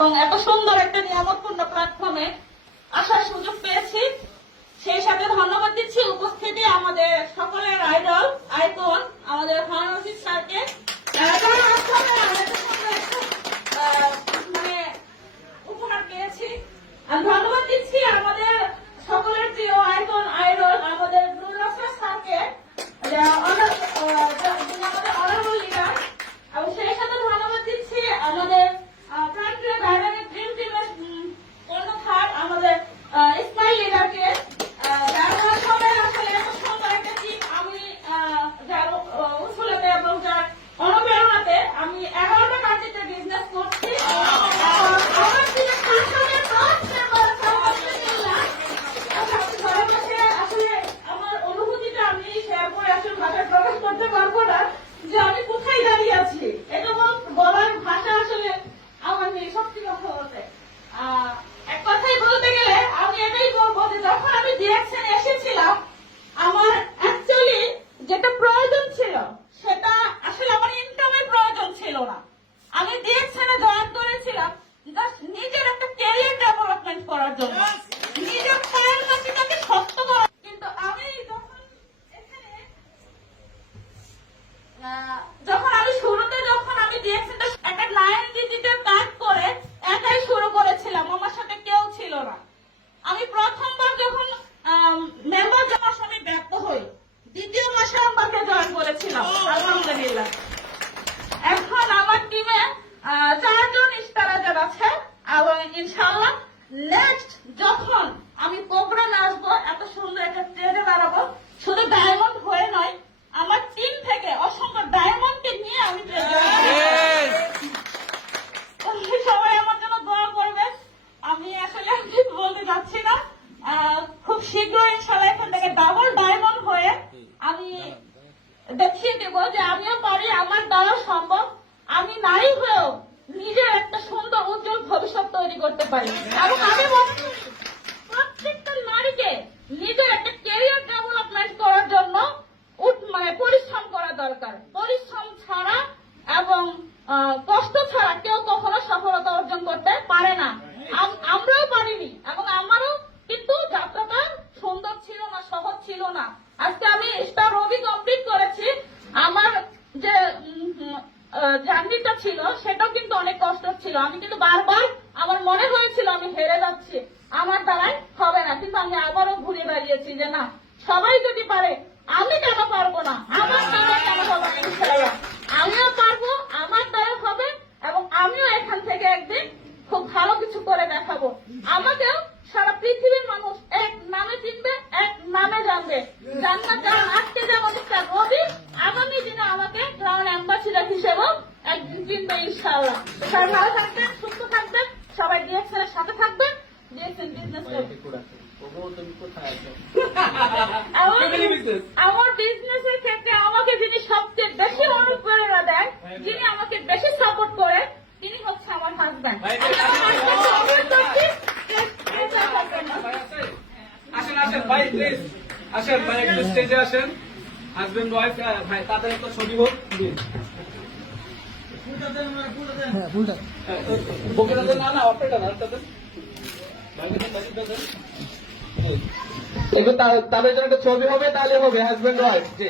এবং এত সুন্দর একটা নিয়ামতপূর্ণ প্ল্যাটফর্মে আসার সুযোগ পেয়েছি। সেই সাথে ধন্যবাদ দিচ্ছি। উপস্থিতি আমাদের সকলের আইডল জাস্ট নিজের একটা ক্যারিয়ার ডেভেলপমেন্ট করার জন্য। নিজের পায়ের মাটিটাকে শক্ত করা কিন্তু আমি যখন এখানে আহ, যখন আমি শুরুতে যখন আমি ডিএক্সএনটা একটা নাইন ডিজিটের কাজ করে একাই শুরু করেছিলাম আমার সাথে কেউ ছিল না আমি প্রথমবার যখন মেম্বার জমা আমি ব্যর্থ হই দ্বিতীয় মাসে আমাকে জয়েন করেছিলাম আলহামদুলিল্লাহ এখন আমার টিমে চারজন স্টারাজার আছে এবং ইনশাল্লাহ নেক্সট যখন আমি প্রোগ্রামে আসব এত সুন্দর একটা ট্রেনে দাঁড়াবো শুধু ডায়মন্ড হয়ে নয় আমার টিম থেকে অসংখ্য ডায়মন্ডকে নিয়ে আমি ট্রেনে সবাই আমার জন্য দোয়া করবে আমি আসলে আর কিছু বলতে যাচ্ছি না আহ, খুব শীঘ্রই ইনশাল্লাহ এখান থেকে ডাবল ডায়মন্ড হয়ে আমি দেখিয়ে দেবো যে আমিও পারি, আমার দ্বারা সম্ভব। আমি নারী হয়েও নিজের একটা সুন্দর, উজ্জ্বল ভবিষ্যৎ তৈরি করতে পারি। এবং আমি প্রত্যেকটা নারীকে নিজের একটা কেরিয়ার ডেভেলপমেন্ট করার জন্য মানে পরিশ্রম করা দরকার। পরিশ্রম ছাড়া এবং কষ্ট ছাড়া কেউ কখনো সফলতা অর্জন করতে পারে না আম- আমরাও পারিনি এবং আমারও কিন্তু যাত্রাটা সুন্দর ছিল না সহজ ছিল না আজকে আমি স্টার রবি কমপ্লিট করেছি আমার যে জার্নিটা ছিল, সেটাও কিন্তু অনেক কষ্ট ছিল। আমি কিন্তু বারবার আমার মনে হয়েছিল আমি হেরে যাচ্ছি। আমার দ্বারাই হবে না। কিন্তু আমি আবারও ঘুরে দাঁড়িয়েছি যে না, সবাই যদি পারে আমি কেন পারব না আমার দ্বারা কেন হবে না ইনশাআল্লাহ। আমিও পারব আমার দ্বারা হবে এবং আমিও এখান থেকে একদিন খুব ভালো কিছু করে দেখাবো আমাকেও সারা পৃথিবীর মানুষ এক নামে চিনবে এক নামে জানবে জান্নাত যেমন আজকে যেমন একটা রবি আগামী দিনে আমাকে ক্রাউন অ্যাম্বাসিডার হিসেবেও একদিন ইনশাআল্লাহ। সবাই ভালো থাকবেন সুস্থ থাকবেন সবাই ডিএক্সএল সাথে থাকবেন। ডিএক্সএল বিজনেস আমার- আমার বিজনেসের ক্ষেত্রে আমাকে যিনি সবচেয়ে বেশি অনুপ্রেরণা দেন যিনি আমাকে বেশি সাপোর্ট করে তিনি হচ্ছে আমার হাজব্যান্ড আসেন। আসেন ভাই প্লিজ আসেন ভাই একটু স্টেজে আসেন। হাজবেন্ড ওয়াইফ ভাই তাদের একটা ছবি হোক এবার তাদের জন্য একটা ছবি হবে তাহলে হবে হাজবেন্ড ওয়াইফ জি।